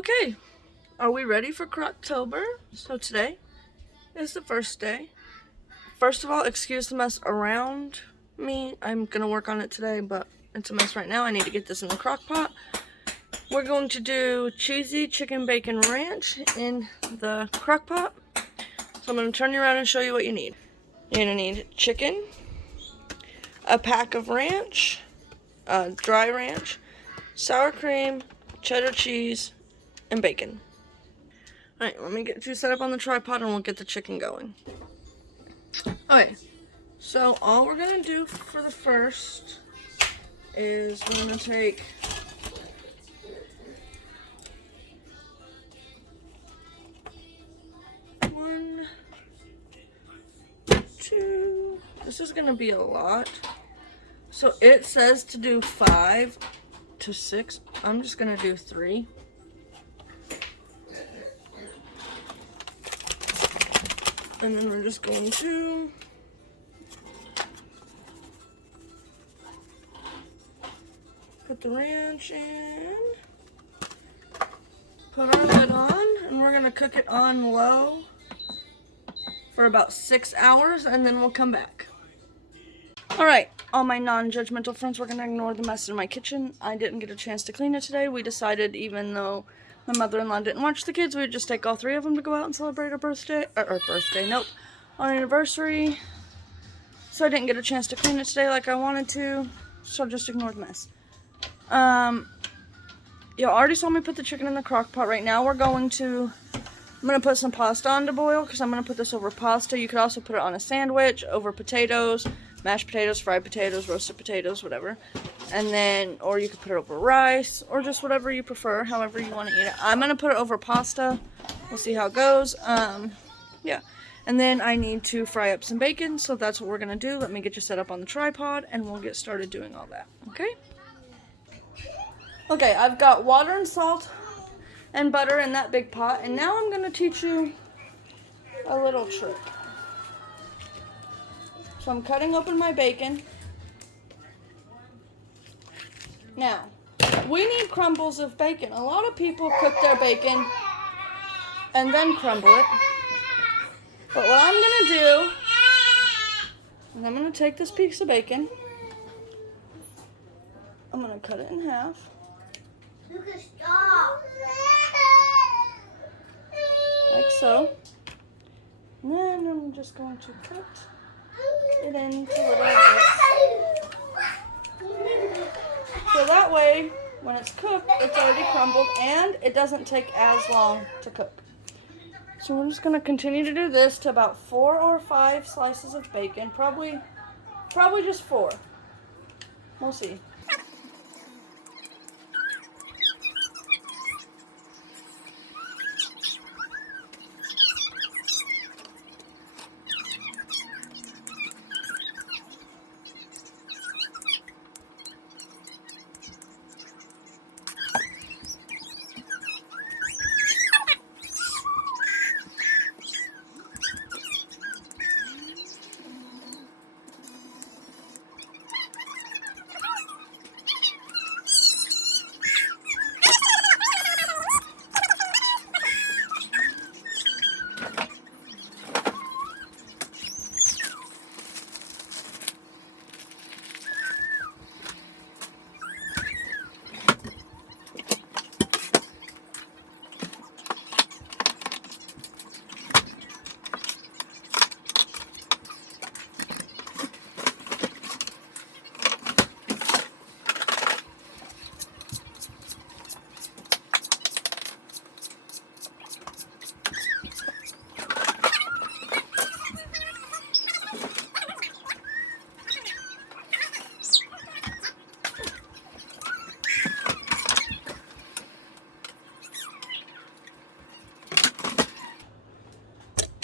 Okay, are we ready for Crocktober? So today is the first day. First of all, excuse the mess around me. I'm gonna work on it today, but it's a mess right now. I need to get this in the crock pot. We're going to do cheesy chicken bacon ranch in the crock pot. So I'm gonna turn you around and show you what you need. You're gonna need chicken, a pack of ranch, dry ranch, sour cream, cheddar cheese, and bacon. Alright, let me get you set up on the tripod and we'll get the chicken going. Okay, so all we're going to do for the first is we're going to take one, two, this is going to be a lot. So it says to do 5 to 6. I'm just going to do 3. And then we're just going to put the ranch in, put our lid on, and we're going to cook it on low for about 6 hours, and then we'll come back. Alright, all my non-judgmental friends, we're going to ignore the mess in my kitchen. I didn't get a chance to clean it today. We decided, even though my mother-in-law didn't watch the kids, we would just take all 3 of them to go out and celebrate our birthday, our anniversary. So I didn't get a chance to clean it today like I wanted to, so just ignore the mess. You already saw me put the chicken in the crock pot. Right now I'm going to put some pasta on to boil, because I'm going to put this over pasta. You could also put it on a sandwich, over potatoes, mashed potatoes, fried potatoes, roasted potatoes, whatever. And then, or you could put it over rice, or just whatever you prefer, however you want to eat it. I'm going to put it over pasta. We'll see how it goes. Yeah. And then I need to fry up some bacon, so that's what we're going to do. Let me get you set up on the tripod, and we'll get started doing all that, okay? Okay, I've got water and salt and butter in that big pot, and now I'm going to teach you a little trick. So I'm cutting open my bacon. Now, we need crumbles of bacon. A lot of people cook their bacon and then crumble it. But what I'm going to do is I'm going to take this piece of bacon. I'm going to cut it in half. Lucas, stop. Like so. And then I'm just going to cut it into little bits. So that way, when it's cooked, it's already crumbled and it doesn't take as long to cook. So we're just going to continue to do this to about 4 or 5 slices of bacon. Probably just 4. We'll see.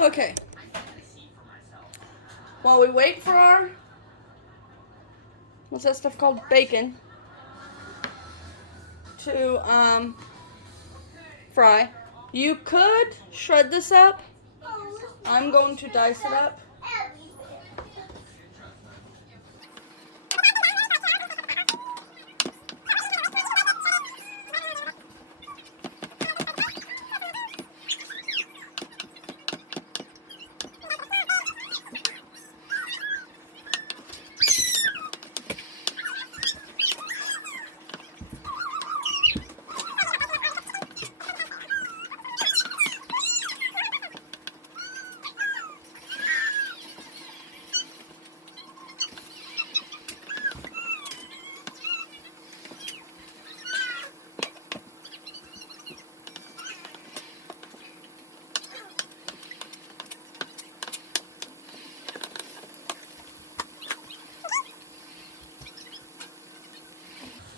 Okay. While we wait for our, what's that stuff called? Bacon to fry. You could shred this up. I'm going to dice it up.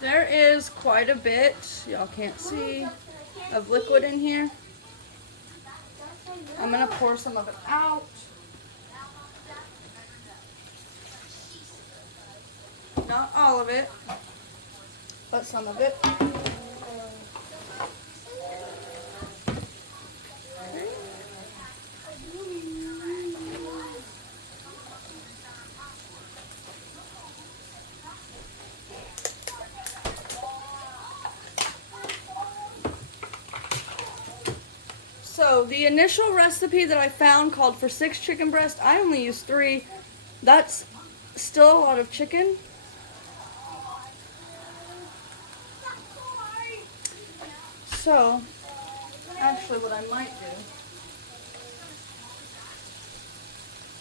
There is quite a bit, y'all can't see, of liquid in here. I'm going to pour some of it out. Not all of it, but some of it. So the initial recipe that I found called for 6 chicken breasts. I only used 3. That's still a lot of chicken. So, actually what I might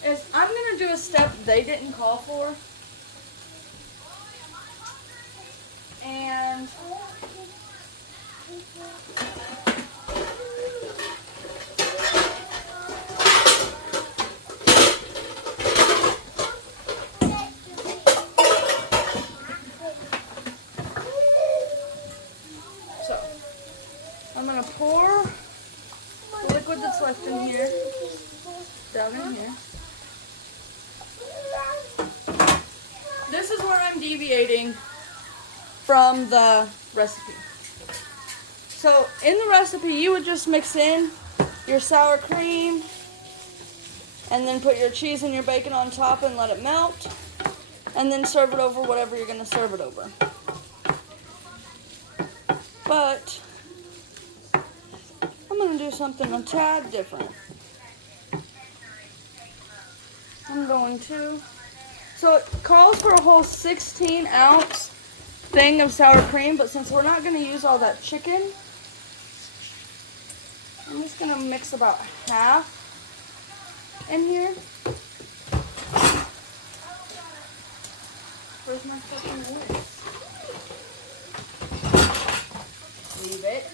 do is I'm going to do a step they didn't call for. And so, I'm going to pour the liquid that's left in here down in here. This is where I'm deviating from the recipe. So in the recipe, you would just mix in your sour cream and then put your cheese and your bacon on top and let it melt, and then serve it over whatever you're going to serve it over. But I'm going to do something a tad different. I'm going to, so it calls for a whole 16-ounce thing of sour cream, but since we're not going to use all that chicken, I'm just going to mix about half in here. Where's my fucking whisk? Leave it.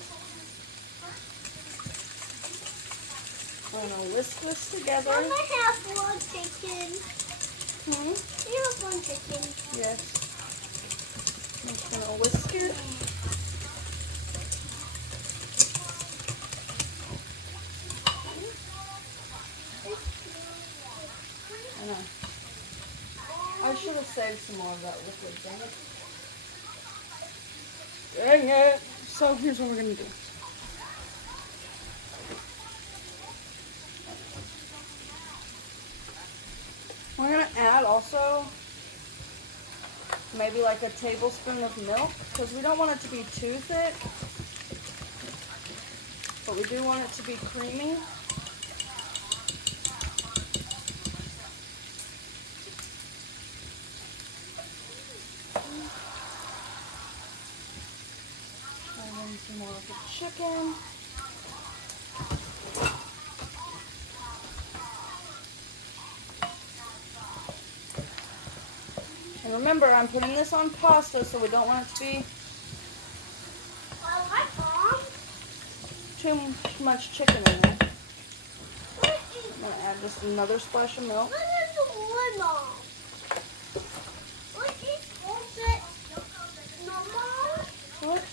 I'm going to whisk this together. I'm going to have 1 chicken. You have 1 chicken. Yes. I'm just going to whisk it. I know. I should have saved some more of that liquid, dang it. Dang it. So here's what we're going to do. We're going to add also maybe like a tablespoon of milk, because we don't want it to be too thick, but we do want it to be creamy. And then some more of the chicken. And remember, I'm putting this on pasta, so we don't want it to be too much chicken in there. I'm going to add just another splash of milk. What?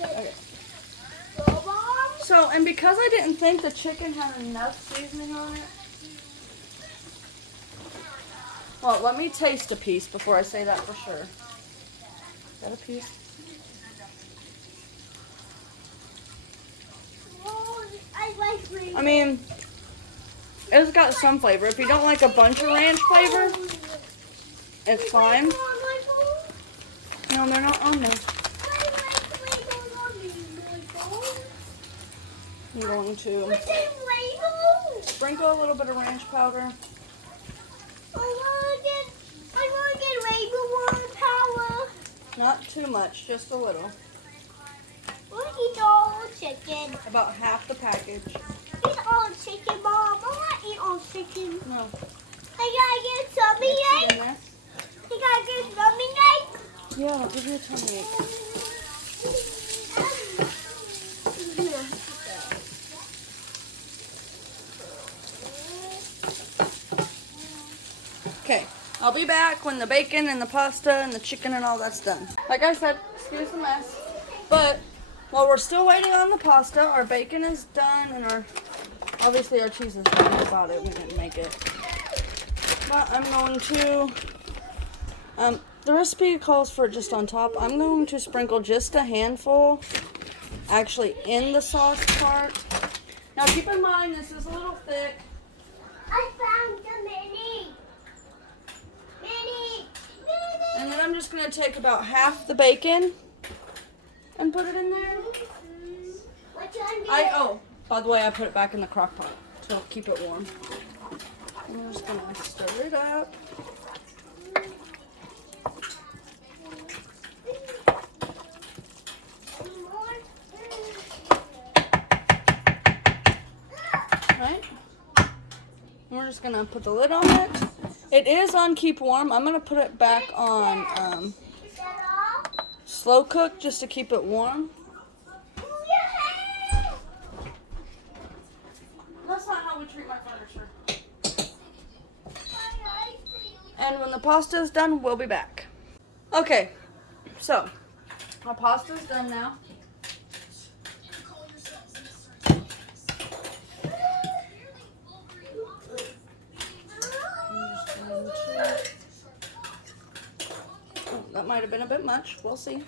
Okay. So, and because I didn't think the chicken had enough seasoning on it, well, let me taste a piece before I say that for sure. Is that a piece? I mean, it's got some flavor. If you don't like a bunch of ranch flavor, it's fine. No, they're not on there. I'm going to sprinkle a little bit of ranch powder. I want to get rainbow power. Not too much, just a little. I want to eat all chicken. About half the package. Eat all chicken, Mom. I want to eat all chicken. No. I gotta get tummy ache. I gotta get tummy ache. Yeah, I'll give you a tummy ache. Okay, I'll be back when the bacon and the pasta and the chicken and all that's done. Like I said, excuse the mess. But while we're still waiting on the pasta, our bacon is done and obviously our cheese is done. Without it, we didn't make it. But I'm going to, the recipe calls for it just on top. I'm going to sprinkle just a handful actually in the sauce part. Now keep in mind this is a little thick. I found the mini. Mini. And then I'm just going to take about half the bacon and put it in there. Which one? Oh, by the way, I put it back in the crock pot to keep it warm. I'm just going to stir it up. Right? And we're just going to put the lid on it. It is on keep warm. I'm going to put it back on slow cook just to keep it warm. That's not how we treat my furniture. And when the pasta is done, we'll be back. Okay, so our pasta is done now. Oh, that might have been a bit much. We'll see.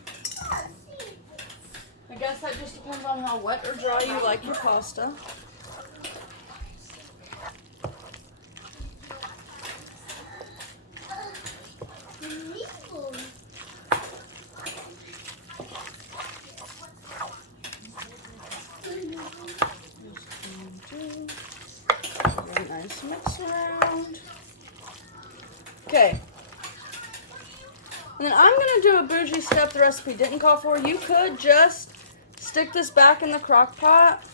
I guess that just depends on how wet or dry you like your pasta. Nice mix around. Okay. And then I'm going to do a bougie step the recipe didn't call for. You could just stick this back in the crock pot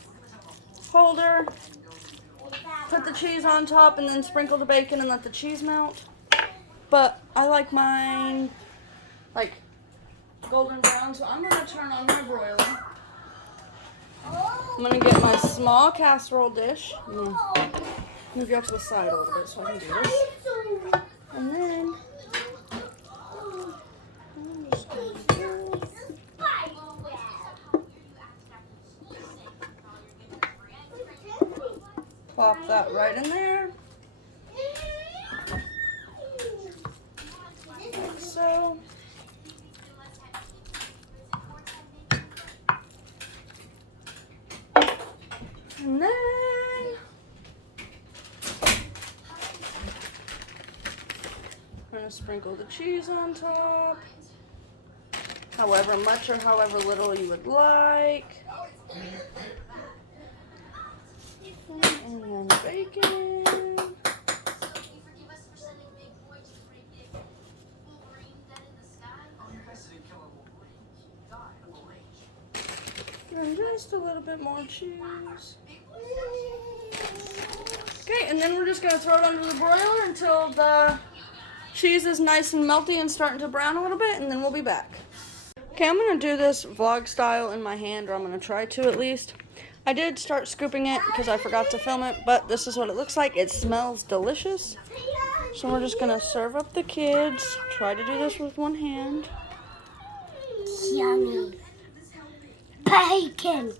holder, put the cheese on top, and then sprinkle the bacon and let the cheese melt. But I like mine like golden brown, so I'm going to turn on my broiler. I'm going to get my small casserole dish. Move you up to the side a little bit so I can do this. And then I'm just going to plop that right in there. Like so. And then I'm going to sprinkle the cheese on top, however much or however little you would like. And then bacon. And just a little bit more cheese. Okay, and then we're just going to throw it under the broiler until the cheese is nice and melty and starting to brown a little bit, and then we'll be back. Okay, I'm going to do this vlog style in my hand, or I'm going to try to at least. I did start scooping it because I forgot to film it, but this is what it looks like. It smells delicious. So we're just going to serve up the kids. Try to do this with one hand. Yummy. Bacon.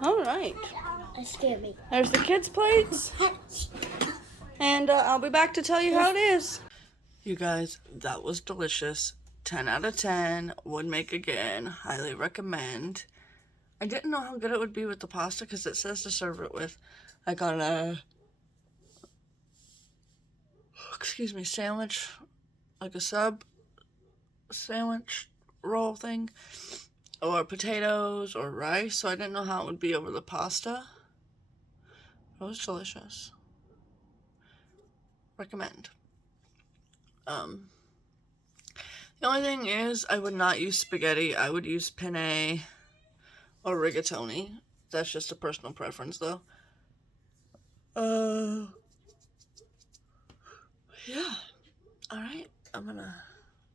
All right. That scared me. There's the kids' plates. And I'll be back to tell you how it is. You guys, that was delicious. 10 out of 10. Would make again. Highly recommend. I didn't know how good it would be with the pasta because it says to serve it with like on a sandwich, like a sub sandwich roll thing, or potatoes or rice, so I didn't know how it would be over the pasta. It was delicious. Recommend. The only thing is I would not use spaghetti. I would use penne or rigatoni. That's just a personal preference though. Yeah. Alright, I'm gonna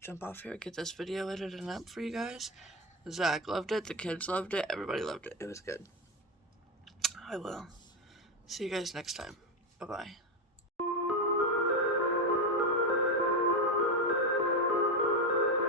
jump off here, get this video edited up for you guys. Zach loved it, the kids loved it, everybody loved it. It was good. I will see you guys next time. Bye-bye.